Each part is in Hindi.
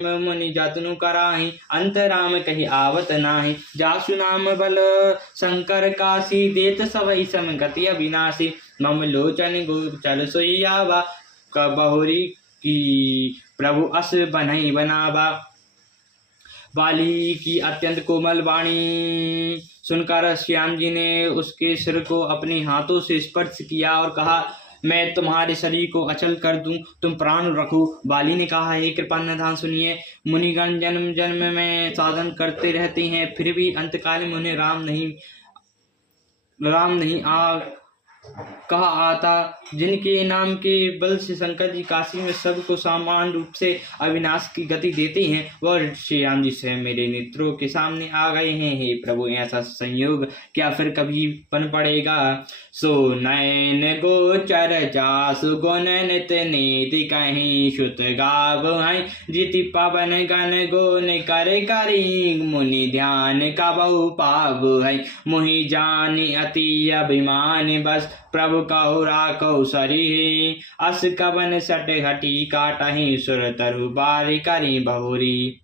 मुनि जतनु कराहि अंत राम कही आवत नाही। जासु नाम बल शंकर काशी देत सबहि समगति अविनाशी। मम लोचन गोचर सोई आवा बहुरी की प्रभु अस बनहि बनावा। बाली की अत्यंत कोमल वाणी सुनकर श्याम जी ने उसके सिर को अपने हाथों से स्पर्श किया और कहा, मैं तुम्हारे शरीर को अचल कर दूं, तुम प्राण रखो। बाली ने कहा, हे कृपा निधान सुनिए, मुनिगण जन्म जन्म में साधन करते रहते हैं, फिर भी अंतकाल में उन्हें राम नहीं कहा आता। जिनके नाम के बल से शंकर जी काशी में सबको समान रूप से अविनाश की गति देते हैं, वह श्री राम जी स्वयं मेरे नेत्रों के सामने आ गए हैं। हे प्रभु, ऐसा संयोग क्या फिर कभी बन पड़ेगा। सो नयन गोचर जासु गुण नित नीति कहीं श्रुत गाव हैं। जिति पवन गण गुण कर करी मुनि ध्यान का बहु पागु है। मुहि जानी अति अभिमान बस प्रभु कहो राखो सरी। अस कवन सट हटी काटही सुर तरु बारी करी बहुरी।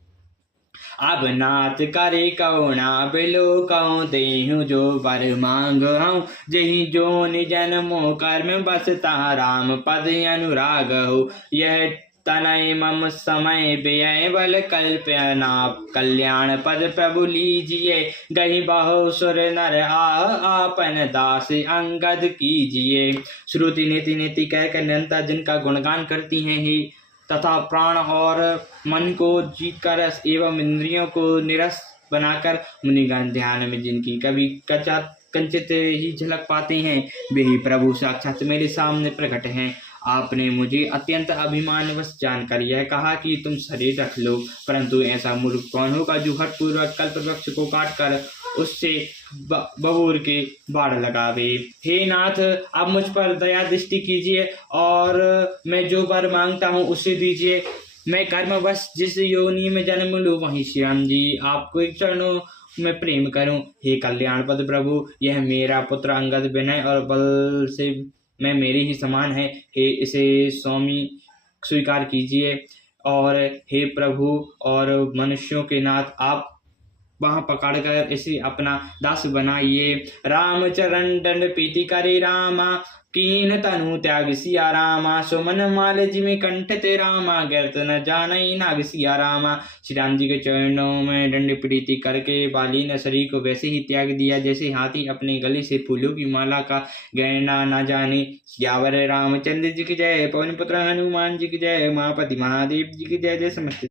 अब नाथ करे कौना बिलो कौ देहु जो बर मांग हूँ। जही जो निजन मोह कर्म बस ता राम पद अनुराग हो। यह तनय मम समय व्यय बल कल्पना कल्याण पद प्रभु लीजिए। गही बहु सुर नर आपन दास अंगद कीजिए। श्रुति नीति नीति कहकर निरंतर जिनका गुणगान करती हैं ही तथा प्राण और मन को जीतकर एवं इंद्रियों को निरस बनाकर मुनिगण ध्यान में जिनकी कभी कंचित ही झलक पाते हैं, वे ही प्रभु साक्षात मेरे सामने प्रकट हैं। आपने मुझे अत्यंत अभिमानवश जानकर यह कहा कि तुम शरीर रख लो, परंतु ऐसा मूर्ख कौन होगा जो हठपूर्वक कल्प वृक्ष को काटकर उससे बबूर के बाढ़ लगावे। हे नाथ, आप मुझ पर दया दृष्टि कीजिए और मैं जो वर मांगता हूँ उसे दीजिए। मैं कर्मवश जिस योनि में जन्म लूँ वहीं श्याम जी आपको एक चरणों में प्रेम करूं। हे कल्याण पद प्रभु, यह मेरा पुत्र अंगद विनय और बल से मैं मेरे ही समान है। हे इसे स्वामी स्वीकार कीजिए। और हे प्रभु और मनुष्यों के नाथ, आप वहाँ पकड़कर इसे अपना दास बनाइए। राम चरण दंड प्रीति करे रामा, कीन तनु त्याग सिया रामा। सुमन माल जिमि कंठ ते रामा, गिरत न जानई नाग सिया रामा। श्री राम जी के चरणों में दंड प्रीति करके बाली ने शरीर को वैसे ही त्याग दिया जैसे हाथी अपने गले से फूलों की माला का गहना न जाने। सियावर रामचंद्र जी की जय, पवन पुत्र हनुमान जी की जय, महापति महादेव जी की जय। जय समस्त